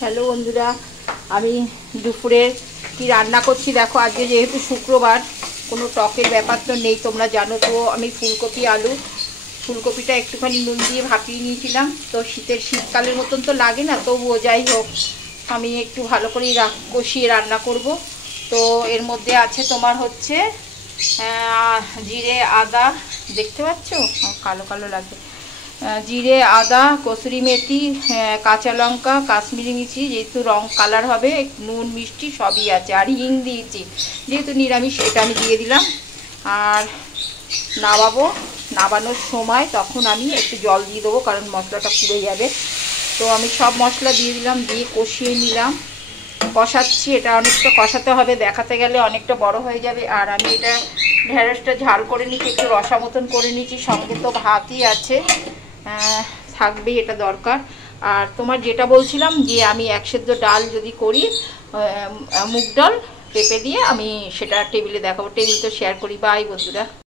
Hello বন্ধুরা, আমি দুপুরে কি রান্না করছি দেখো। আজকে যেহেতু শুক্রবার, কোনো টকের ব্যাপার তো নেই, তোমরা জানো। তো আমি ফুলকপিটা একটুখানি নুন দিয়ে ভাপিয়ে নিয়েছিলাম। তো শীতকালের মতন তো লাগে না, তবুও যাই হোক আমি একটু ভালো করেই কষিয়ে রান্না করব। তো এর মধ্যে আছে তোমার হচ্ছে জিরে আদা, দেখতে পাচ্ছ কালো কালো লাগবে, জিরে আদা, কসুরি মেথি, কাঁচা লঙ্কা, কাশ্মীরি মির্চি, যেহেতু রং কালার হবে, নুন মিষ্টি সবই আছে, আর হিং দিয়েছি, যেহেতু নিরামিষ এটা আমি দিয়ে দিলাম। আর নামানোর সময় তখন আমি একটু জল দিয়ে দেবো, কারণ মশলাটা পুড়ে যাবে। তো আমি সব মশলা দিয়ে দিলাম, দিয়ে কষিয়ে নিলাম, কষাচ্ছি। এটা অনেকটা কষাতে হবে, দেখাতে গেলে অনেকটা বড় হয়ে যাবে। আর আমি এটা ঢেঁড়সটা ঝাল করে নিচ্ছি, একটু রসা মতন করে নিচ্ছি, সঙ্গে তো ভাতই আছে, থাকবেই, এটা দরকার। আর তোমার যেটা বলছিলাম যে আমি এক সেদ্ধ ডাল যদি করি, মুগ ডাল পেঁপে দিয়ে, আমি সেটা টেবিলে দেখাবো। টেবিল তো শেয়ার করি। বাই বন্ধুরা।